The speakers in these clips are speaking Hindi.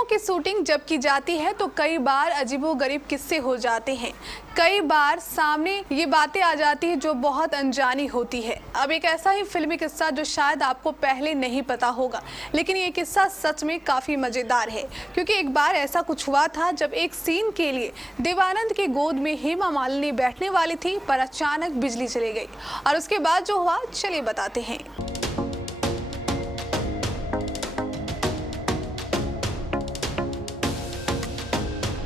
फिल्मों की शूटिंग जब की जाती है तो कई बार अजीबोगरीब किस्से हो जाते हैं। कई बार सामने ये बातें आ जाती हैं जो बहुत अनजानी होती है। अब एक ऐसा ही फिल्मी किस्सा जो शायद आपको पहले नहीं पता होगा, लेकिन ये किस्सा सच में काफ़ी मज़ेदार है, क्योंकि एक बार ऐसा कुछ हुआ था जब एक सीन के लिए देवानंद की गोद में हेमा मालिनी बैठने वाली थी, पर अचानक बिजली चली गई और उसके बाद जो हुआ चलिए बताते हैं।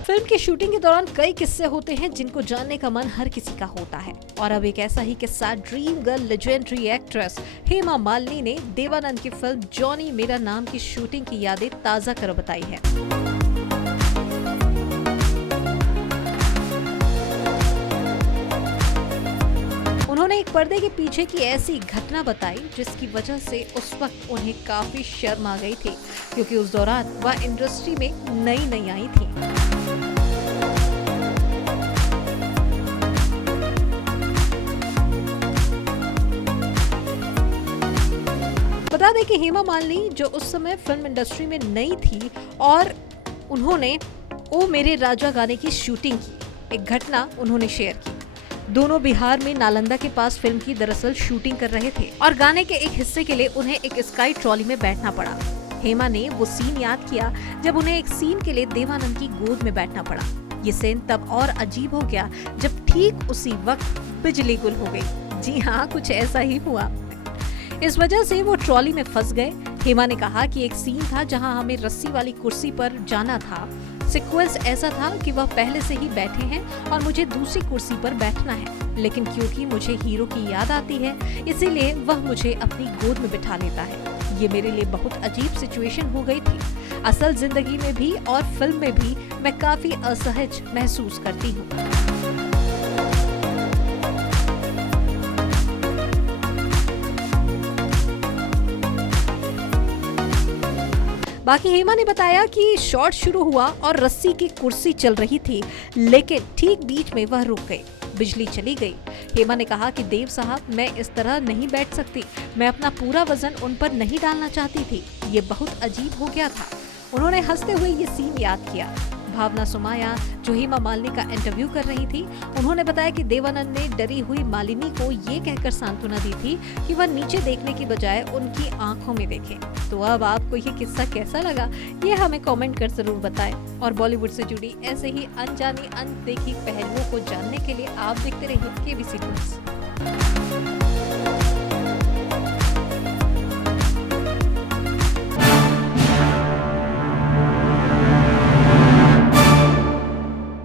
फिल्म की शूटिंग के दौरान कई किस्से होते हैं जिनको जानने का मन हर किसी का होता है, और अब एक ऐसा ही किस्सा dream girl legendary actress Hema Malini ने देवानंद की फिल्म जॉनी मेरा नाम की शूटिंग की यादें ताजा कर बताई है। उन्होंने एक पर्दे के पीछे की ऐसी घटना बताई जिसकी वजह से उस वक्त उन्हें काफी शर्म आ गई थी, क्योंकि उस दौरान वह इंडस्ट्री में नई आई थी। बता दें कि हेमा मालिनी जो उस समय फिल्म इंडस्ट्री में नई थी और उन्होंने ओ मेरे राजा गाने की शूटिंग की, एक घटना उन्होंने शेयर की। दोनों बिहार में नालंदा के पास फिल्म की दरअसल शूटिंग कर रहे थे और गाने के एक हिस्से के लिए उन्हें एक स्काई ट्रॉली में बैठना पड़ा। हेमा ने वो सीन याद किया जब उन्हें एक सीन के लिए देवानंद की गोद में बैठना पड़ा। ये सीन तब और अजीब हो गया जब ठीक उसी वक्त बिजली गुल हो गई। जी हाँ, कुछ ऐसा ही हुआ। इस वजह से वो ट्रॉली में फंस गए। हेमा ने कहा कि एक सीन था जहां हमें रस्सी वाली कुर्सी पर जाना था। सीक्वेंस ऐसा था कि वह पहले से ही बैठे हैं और मुझे दूसरी कुर्सी पर बैठना है, लेकिन क्योंकि मुझे हीरो की याद आती है इसीलिए वह मुझे अपनी गोद में बिठा लेता है। ये मेरे लिए बहुत अजीब सिचुएशन हो गई थी। असल जिंदगी में भी और फिल्म में भी मैं काफी असहज महसूस करती हूँ। बाकी हेमा ने बताया कि शॉट शुरू हुआ और रस्सी की कुर्सी चल रही थी, लेकिन ठीक बीच में वह रुक गई, बिजली चली गई। हेमा ने कहा कि देव साहब, मैं इस तरह नहीं बैठ सकती, मैं अपना पूरा वजन उन पर नहीं डालना चाहती थी। ये बहुत अजीब हो गया था। उन्होंने हंसते हुए ये सीन याद किया। भावना सुमाया जो हेमा मालिनी का इंटरव्यू कर रही थी, उन्होंने बताया कि देवानंद ने डरी हुई मालिनी को ये कहकर सांत्वना दी थी कि वह नीचे देखने की बजाय उनकी आंखों में देखे। तो अब आपको ये किस्सा कैसा लगा, ये हमें कमेंट कर जरूर बताएं। और बॉलीवुड से जुड़ी ऐसे ही अनजानी अनदेखी पहलुओं को जानने के लिए आप देखते रहिए केबीसी न्यूज़।